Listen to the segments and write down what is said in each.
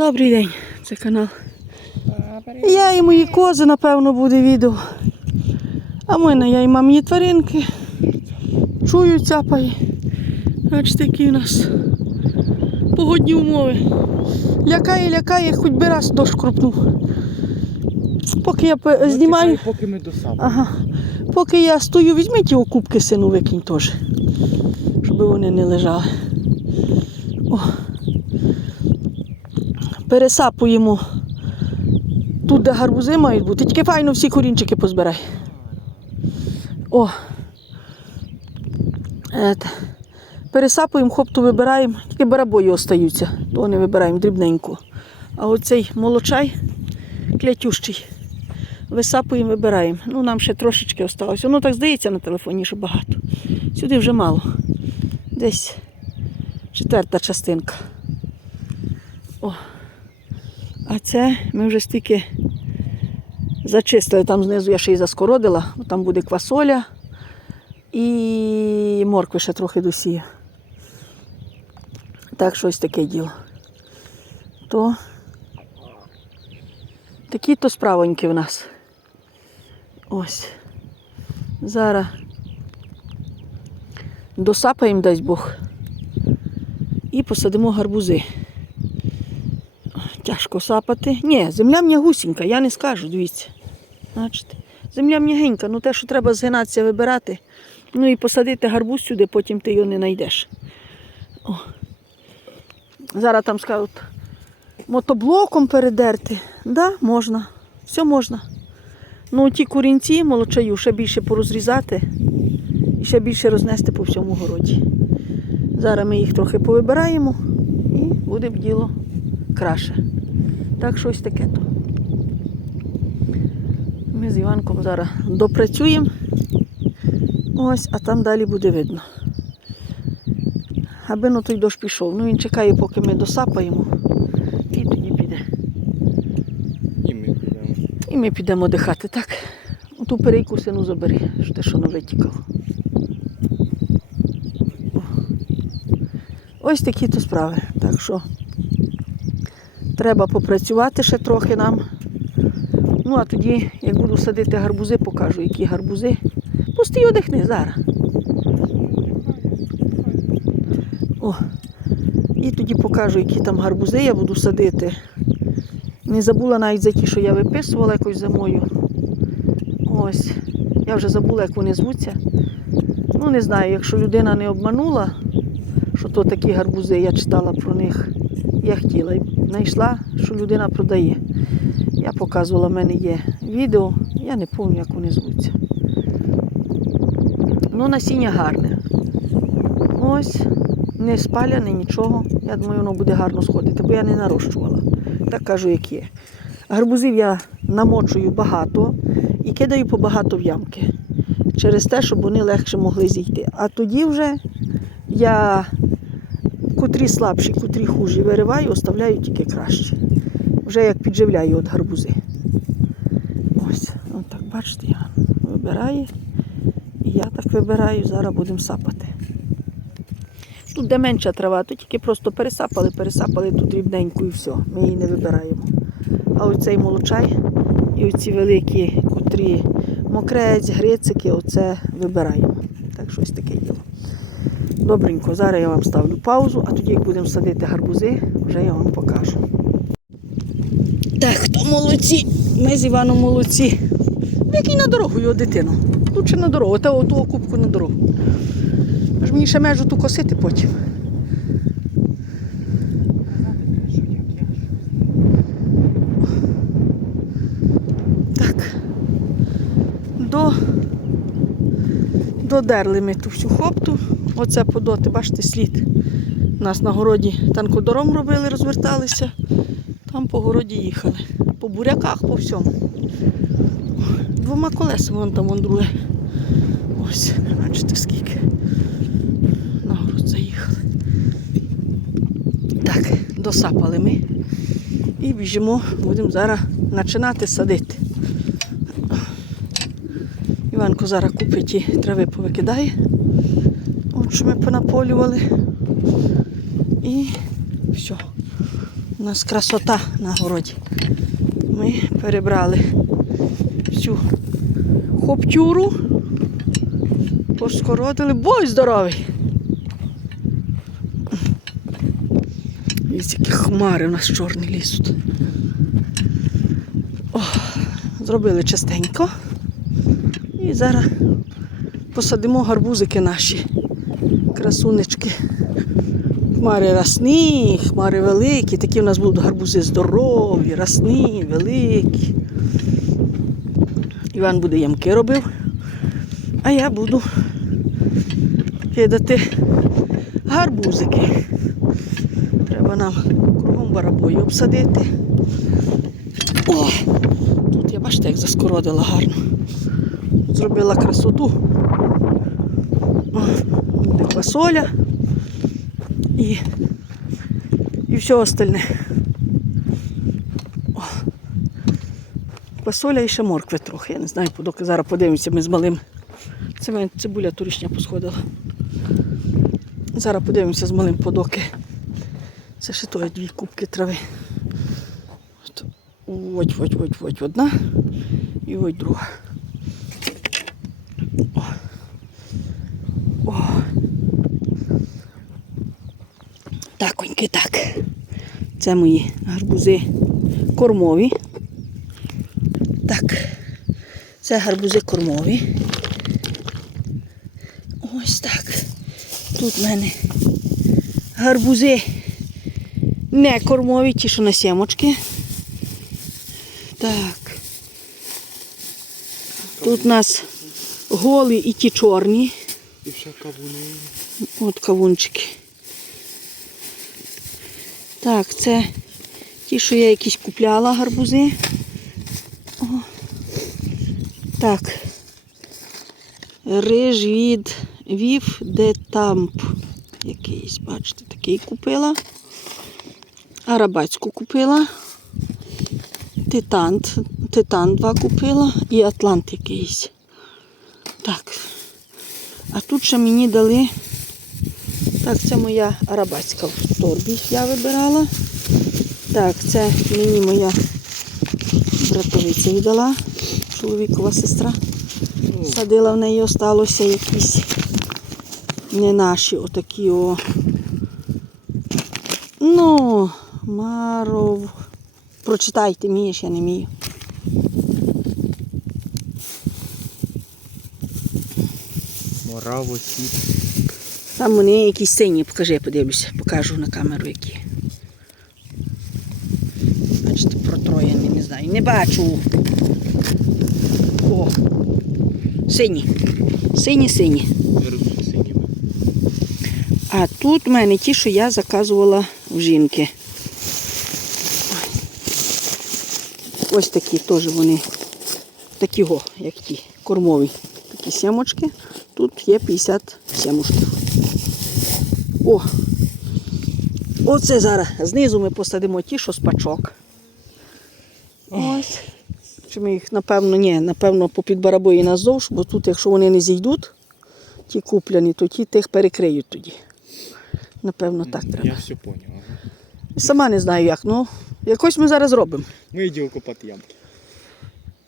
Добрий день, це канал. Я і мої кози, напевно, буде відео. А в мене я і мамні тваринки. Чую, цяпає. Бачите, які у нас погодні умови. Лякає, лякає, хоч би раз дощ крупнув. Поки я знімаю. Чекай, поки ми. Ага. Поки я стою, візьміть його кубки сину викинь теж. Щоб вони не лежали. О. Пересапуємо. Тут, де гарбузи мають бути. Тільки файно всі корінчики позбирай. О. Ете. Пересапуємо, хопту вибираємо, тільки барабої остаються, то не вибираємо дрібненько. А оцей молочай клятющий. Висапуємо, вибираємо. Ну, нам ще трошечки осталось. Воно так здається на телефоні, що багато. Сюди вже мало. Десь четверта частинка. А це ми вже стільки зачистили. Там знизу я ще й заскородила, там буде квасоля і моркви ще трохи досіє. Так, щось таке діло. То такі то справоньки в нас. Ось. Зараз досапаємо, дасть Бог. І посадимо гарбузи. Тяжко сапати. Ні, земля м'ягусінька, я не скажу, дивіться. Бачите? Земля м'ягенька, ну те, що треба згинатися, вибирати. Ну і посадити гарбуз сюди, потім ти його не знайдеш. О. Зараз там скажуть, мотоблоком передерти. Да, можна. Все можна. Ну, ті корінці молочаю ще більше порозрізати і ще більше рознести по всьому городі. Зараз ми їх трохи повибираємо і буде б діло краще. Так щось таке то. Ми з Іванком зараз допрацюємо. Ось, а там далі буде видно. Аби ну той дощ пішов. Ну він чекає, поки ми досапаємо, і тоді піде. І ми підемо. І ми підемо дихати, так? Ту перейку сину забери, що те, що не витікало. Ось такі то справи. Так що треба попрацювати ще трохи нам. Ну, а тоді, як буду садити гарбузи, покажу, які гарбузи. Пусти одихни зараз. О. І тоді покажу, які там гарбузи я буду садити. Не забула навіть за ті, що я виписувала якось зимою. Ось. Я вже забула, як вони звуться. Ну, не знаю, якщо людина не обманула, що то такі гарбузи, я читала про них. Я хотіла знайшла, що людина продає. Я показувала, в мене є відео, я не пам'ятаю, як вони звуться. Ну, насіння гарне. Ось, не спаляне, нічого. Я думаю, воно буде гарно сходити, бо я не нарощувала. Так кажу, як є. Гарбузів я намочую багато і кидаю побагато в ямки. Через те, щоб вони легше могли зійти. А тоді вже я котрі слабші, котрі хужі вириваю, оставляю тільки краще. Вже як підживляю от гарбузи. Ось, от так бачите, я вибираю. І я так вибираю, зараз будемо сапати. Тут де менша трава, то тільки просто пересапали, пересапали тут дрібненьку і все. Ми її не вибираємо. А оцей молочай і оці великі, котрі мокрець, грицики, оце вибираємо. Так щось таке діло. Добренько, зараз я вам ставлю паузу, а тоді, як будемо садити гарбузи, вже я вам покажу. Так, хто молодці? Ми з Іваном молодці. Який на дорогу його дитину. Лучше на дорогу, та оту окупку на дорогу. Аж мені ще межу ту косити потім. Так. До... Додерли ми ту всю хопту. Оце подоти, бачите, слід. У нас на городі танкодором робили, розверталися. Там по городі їхали. По буряках, по всьому. Двома колесами вон там вон друге. Ось, бачите, скільки. На город заїхали. Так, досапали ми. І біжимо, будемо зараз починати садити. Іванко зараз купить ті трави повикидає. Що ми понаполювали. І все. У нас красота на городі. Ми перебрали всю хоптюру, поскоротили. Бой здоровий! Ось які хмари у нас чорний ліс тут. О, зробили частенько. І зараз посадимо гарбузики наші. Красунечки. Хмари росні, хмари великі, такі у нас будуть гарбузи здорові, росні, великі. Іван буде ямки робив, а я буду кидати гарбузики. Треба нам кругом барабою обсадити. О! Тут я бачите, як заскородила гарно. Зробила красоту. Квасоля і, і все остальне. О. Квасоля і ще моркви трохи. Я не знаю, поки зараз подивимося ми з малим. Це мене цибуля турішня посходила. Зараз подивимося з малим подоки. Це ще то дві кубки трави. От, Ось, ось, ось, ось одна і ось друга. Таконьки, так. Це мої гарбузи кормові. Так. Це гарбузи кормові. Ось так. Тут в мене гарбузи не кормові, ті, що на сімочки. Так. Тут у нас голі і ті чорні. І ще кавуни. От кавунчики. Так, це ті, що я якісь купляла гарбузи. О. Так. Риж від Вів де Тамп. Якийсь, бачите, такий купила. Арабатську купила. Титант. Титан два купила і Атлант якийсь. Так. А тут ще мені дали. Так, це моя арабатська в торбі я вибирала. Так, це мені моя братовиця віддала, чоловікова сестра. Садила в неї, осталося якісь не наші отакі о. Ну, Маров. Прочитайте, вмієш, я не вмію. Мораво, сіт. Там вони якісь сині, покажи, я подивлюся, покажу на камеру які. Бачите, протроєні, не знаю. Не бачу. О. Сині. Сині, сині. А тут в мене ті, що я заказувала в жінки. Ось такі теж вони. Такі го, як ті, кормові. Такі сімочки. Тут є 50 сімушків. О! Оце зараз знизу ми посадимо ті, що з пачок. Ось. Чи ми їх, напевно, ні, напевно, попід барабої наздовж, бо тут, якщо вони не зійдуть, ті купляні, то ті тих перекриють тоді. Напевно, так треба. Я все поняв. ага. Сама не знаю як, ну якось ми зараз робимо. Ми йдемо копати ямки.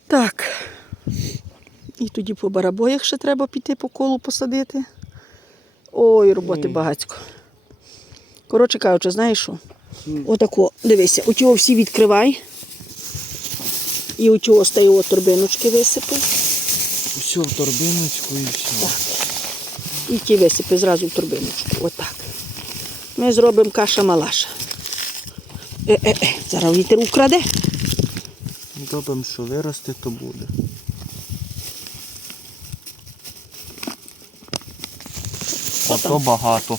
Так. І тоді по барабоях ще треба піти по колу посадити. Ой, роботи багатько. Коротше кажучи, знаєш що? Отако, дивися, у цього всі відкривай. І у цього стає от торбиночки висипи. Все в торбиночку і все. І ті висипи зразу в торбиночку. Отак. Ми зробимо каша-малаша. Е-е-е, зараз вітер украде. Добре, що виросте, то буде. Ото багато.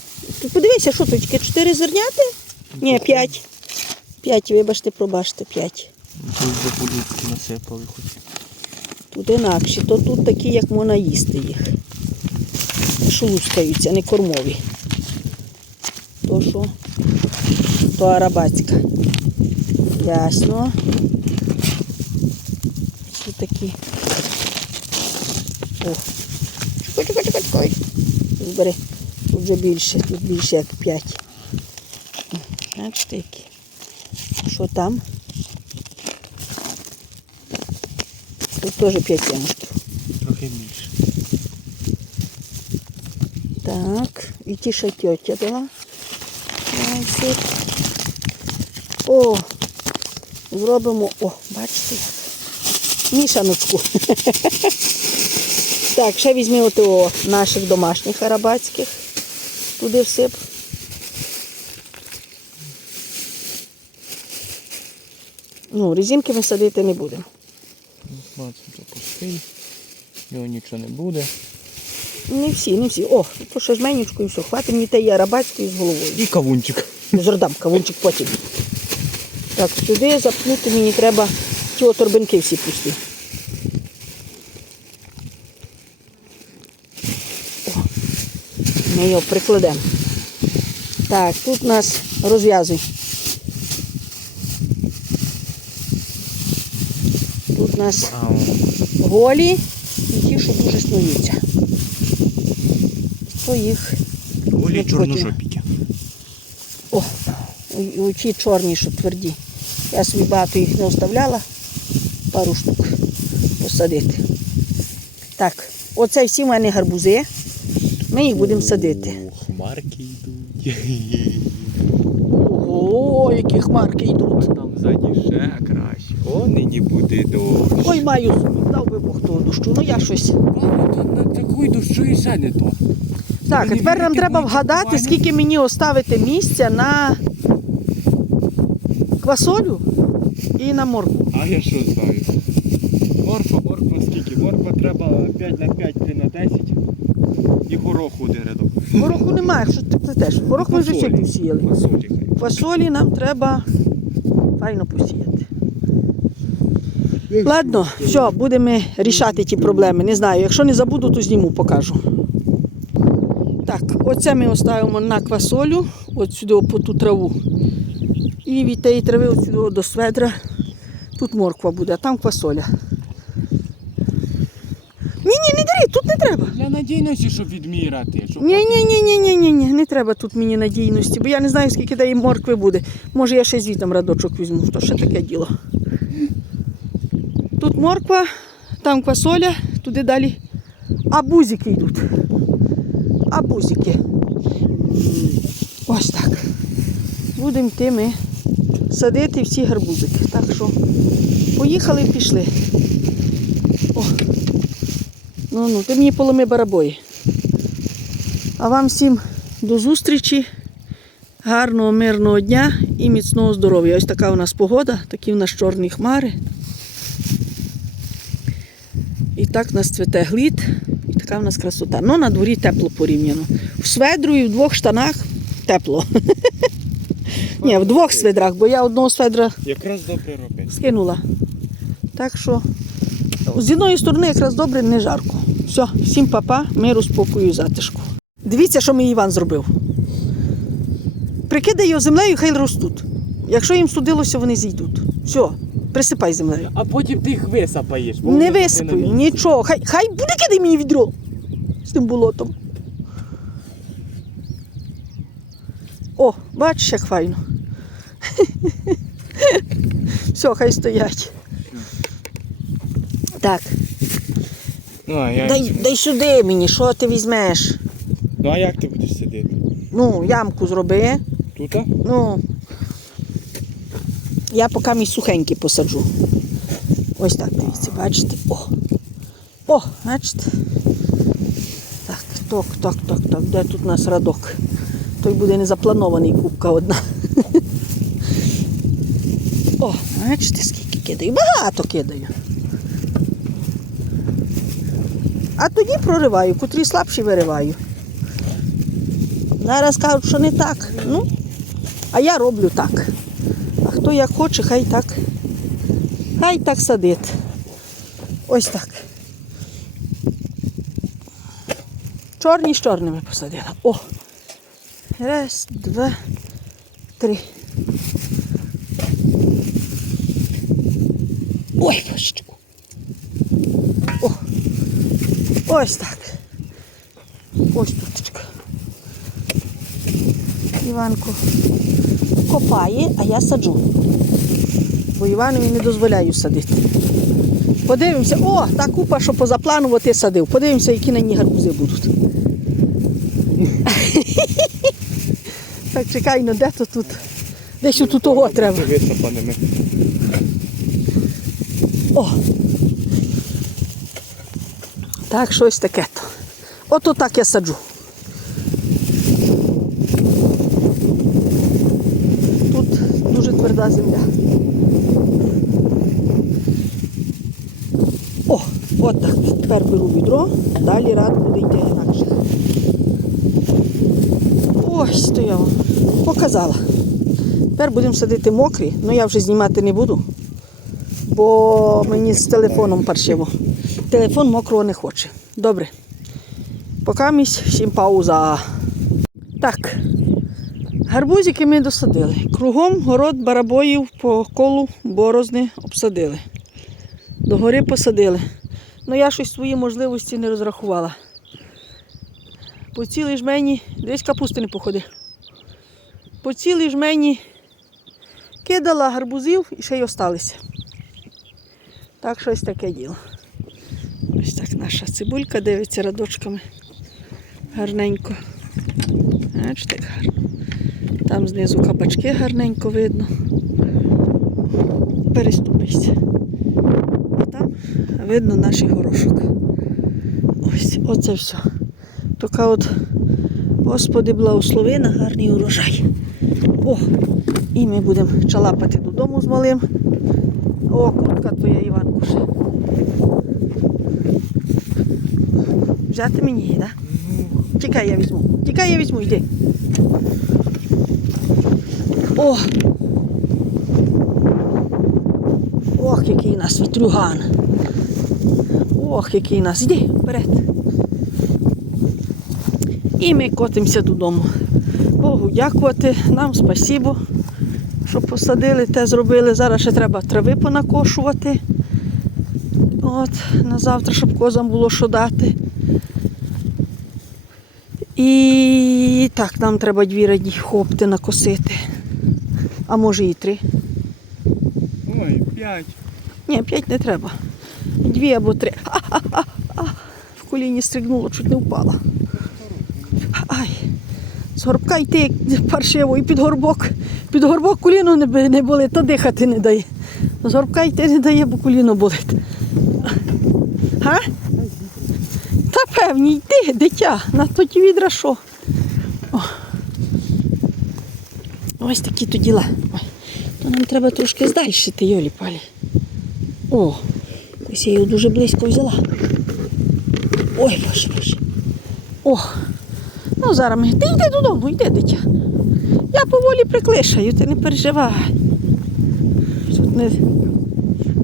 Подивися, що тут чотири зерняти? Ні, п'ять. П'ять, вибачте, пробачте, п'ять. Тут вже по-людськи насипали хоч. Тут інакші, то тут такі, як можна їсти їх. Що лускаються, не кормові. То що? То арабатська. Ясно. Ці такі. О. Чекай, чекай, чекай, чекай. Збери. Тут вже більше, тут більше як п'ять. Бачите, які. Що там? Тут теж 5 семушків. Трохи більше. Так, і ті, що тьотя дала. О, зробимо, о, бачите. Мішаночку. так, ще візьми ото наших домашніх арабатських. Туди всип. Ну, резинки ми садити не будемо. Бачимо, це пустий. Його нічого не буде. Не всі, не всі. О, по шажменючку і все. Хватить мені тієї арабатської з головою. І кавунчик. Зардам кавунчик потім. Так, сюди запнути мені треба ті торбинки всі пусті. Ми його прикладемо. Так, тут у нас розв'язуй. Тут у нас голі і ті, що дуже снуються. То їх Голі чорножопіки. О, і оці чорні, що тверді. Я собі багато їх не оставляла, пару штук посадити. Так, оце всі в мене гарбузи. Ми їх будемо садити. Хмарки йдуть. Ого, які хмарки йдуть. Там ззаді ще краще. О, нині буде дощ. Ой, маю, дав би Бог того дощу. Ну я щось. на такий дощу і ще не то. Так, а тепер нам треба вгадати, скільки мені оставити місця на квасолю і на морку. А я що знаю? Морква, морква скільки? Морква треба 5 на 5, 3 на 10. І гороху один рядок. Гороху немає, що ти плетеш. Горох ми вже сьогодні всіяли. Фасолі. Фасолі нам треба файно посіяти. Ладно, все, будемо рішати ті проблеми. Не знаю, якщо не забуду, то зніму, покажу. Так, оце ми оставимо на квасолю, от сюди по ту траву. І від тієї трави от сюди до сведра. Тут морква буде, а там квасоля. Ні, ні, не дари, тут не треба. Для надійності, щоб відміряти. Щоб Ні, ні, ні, ні, ні, ні, ні, не треба тут мені надійності, бо я не знаю, скільки тієї моркви буде. Може, я ще звітом радочок візьму, то ще таке діло. Тут морква, там квасоля, туди далі. А бузики йдуть. А бузики. Ось так. Будемо йти ми садити всі гарбузики. Так що поїхали, пішли. О. Ну, ну, ти мені поломи барабої. А вам всім до зустрічі, гарного, мирного дня і міцного здоров'я. Ось така у нас погода, такі в нас чорні хмари. І так в нас цвіте глід, і така в нас красота. Ну, на дворі тепло порівняно. В сведру і в двох штанах тепло. Ні, в двох сведрах, бо я одного сведра Якраз добре робити. скинула. Так що з одної сторони якраз добре, не жарко. Все, всім папа, миру, спокою, затишку. Дивіться, що мій Іван зробив. Прикидай його землею, хай ростуть. Якщо їм судилося, вони зійдуть. Все, присипай землею. А потім ти їх висапаєш. бо Не висипаю, нічого. Хай, хай буде кидай мені відро з тим болотом. О, бачиш, як файно. Все, хай стоять. Так, Ну, а як, дай, дай сюди мені, що ти візьмеш? ну, а як ти будеш сидіти? Ну, ямку зроби. Тут? Ну, я поки мій сухенький посаджу. Ось так, дивіться, бачите? О! О, бачите? Так, ток, ток, ток, ток. Де тут у нас радок? Той буде не запланований кубка одна. О, бачите, скільки кидаю. Багато кидаю. А тоді прориваю, котрі слабші вириваю. Зараз кажуть, що не так. Ну, а я роблю так. А хто як хоче, хай так. Хай так садить. Ось так. Чорні з чорними посадила. О! Раз, два, три. Ой, божечку. О! Ось так. Ось туточка. Іванко, копає, а я саджу. Бо Іванові не дозволяю садити. Подивимося, о, та купа, що позапланово ти садив. Подивимося, які на ній гарбузи будуть. так, чекай, ну де то тут? Десь тут того треба. О! Так, щось таке то. Ото так я саджу. Тут дуже тверда земля. О, от так. Тепер беру відро, далі рад буде йти інакше. Ось то я вам показала. Тепер будемо садити мокрі, але я вже знімати не буду бо мені з телефоном паршиво. Телефон мокрого не хоче. Добре. Поки місь, всім пауза. Так. Гарбузики ми досадили. Кругом город барабоїв по колу борозни обсадили. Догори посадили. Ну я щось свої можливості не розрахувала. По цілій жмені, десь капусти не походи. По цілій жмені кидала гарбузів і ще й осталися. Так, щось таке діло. Так наша цибулька дивиться радочками. Гарненько. Бачите, як гарно. Там знизу кабачки гарненько видно. Переступися. А там видно наш горошок. Ось, оце все. Така от, Господи, благослови на гарний урожай. О, і ми будемо чалапати додому з малим. О, куртка твоя, Іванку ще. Взяти мені її, так? Тікай, я візьму. Тікай, я візьму, йди. О! Ох, який нас вітрюган. Ох, який нас. Йди, вперед. І ми котимося додому. Богу дякувати, нам спасибо що посадили, те зробили. Зараз ще треба трави понакошувати. От, на завтра, щоб козам було що дати. І так, нам треба дві раді хопти накосити. А може і три. Ой, п'ять. Ні, п'ять не треба. Дві або три. А-а-а-а. В коліні стригнуло, чуть не впала. Ай. З горбка йти як паршиво і під горбок. Під горбок коліно не, не болить, то дихати не дає. З горбка йти не дає, бо коліно болить. Га? Певні, йди, дитя, на то ті відра що. Ось такі то діла. Ой. То нам треба трошки здальшити, Йолі палі. О, ось я його дуже близько взяла. Ой, боже, боже. О, ну зараз ми. Ти йди додому, йди, дитя. Я поволі приклишаю, ти не переживай. Тут не...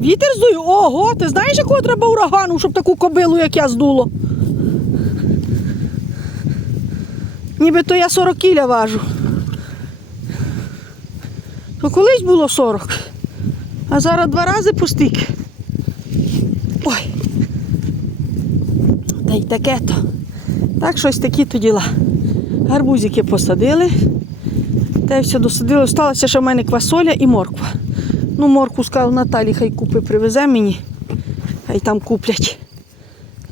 Вітер здує. Ого, ти знаєш, якого треба урагану, щоб таку кобилу, як я здуло? Ніби то я 40 кіля важу. То колись було 40, а зараз два рази пустик. Ой. Та й таке то. Так, щось такі то діла. Гарбузики посадили. Те все досадили. Осталося ще в мене квасоля і морква. Ну, моркву сказав Наталі, хай купи привезе мені. Хай там куплять.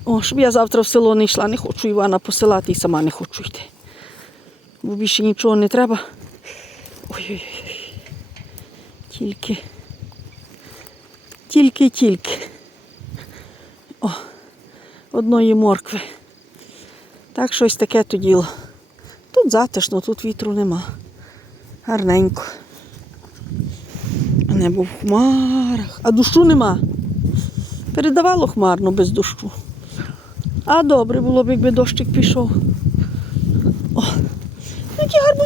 О, щоб я завтра в село не йшла, не хочу Івана посилати і сама не хочу йти. Бо більше нічого не треба. Ой-ой-ой. Тільки. Тільки-тільки. О, одної моркви. Так щось таке то діло. Тут затишно, тут вітру нема. Гарненько. Небо в хмарах, а дощу нема. Передавало хмарно без дощу. А добре було б, якби дощик пішов.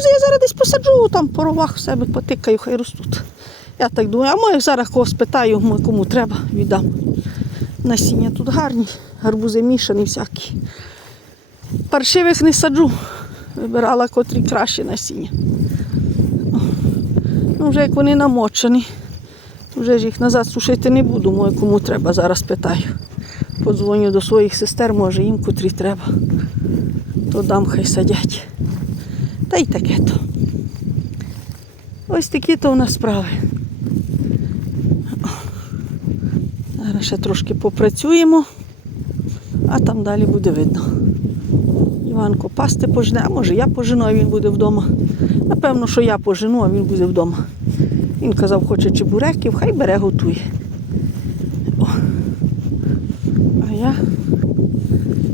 Гарбузи я зараз десь посаджу, там по ровах в себе потикаю, хай ростуть. Я так думаю, а може зараз кого спитаю, мо- кому треба, віддам. Насіння тут гарні, гарбузи мішані всякі. Паршивих не саджу. Вибирала котрі краще насіння. Ну, вже як вони намочені, то вже ж їх назад сушити не буду, може кому треба, зараз питаю. Подзвоню до своїх сестер, може їм котрі треба. То дам хай садять. Та й таке то. Ось такі то у нас справи. Зараз ще трошки попрацюємо, а там далі буде видно. Іванко пасти пожне, а може я пожену, а він буде вдома. Напевно, що я пожену, а він буде вдома. Він казав, хоче чебуреків, хай бере, готує. О. А я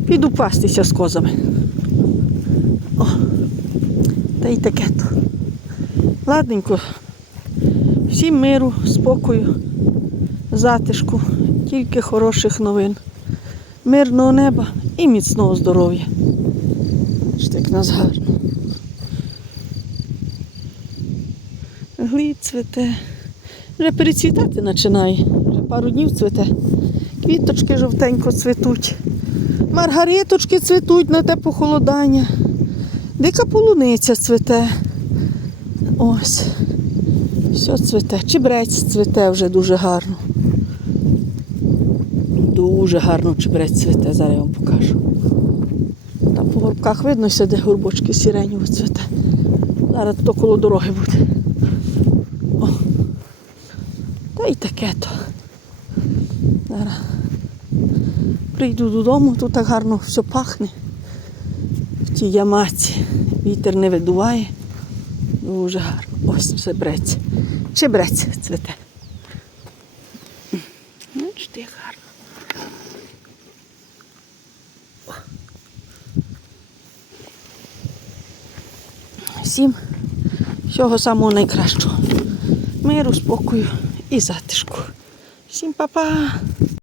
піду пастися з козами. Та й таке то. Ладненько. Всім миру, спокою, затишку, тільки хороших новин, мирного неба і міцного здоров'я. Як нас гарно. Глід цвете. Вже перецвітати починає. Вже пару днів цвете. Квіточки жовтенько цвітуть. Маргариточки цвітуть на те похолодання. Дика полуниця цвете. Ось. Все цвете. Чебрець цвете вже дуже гарно. Дуже гарно чебрець цвете, зараз я вам покажу. Там по горбках видно, де горбочки сіренього цвете. Зараз то коло дороги буде. О. Та й таке то. Зараз прийду додому, тут так гарно все пахне. Тій ямаці. Вітер не видуває. Дуже гарно. Ось чебрець. Чебрець цвете. Бачите, як гарно. Всім всього самого найкращого. Миру, спокою і затишку. Всім па-па!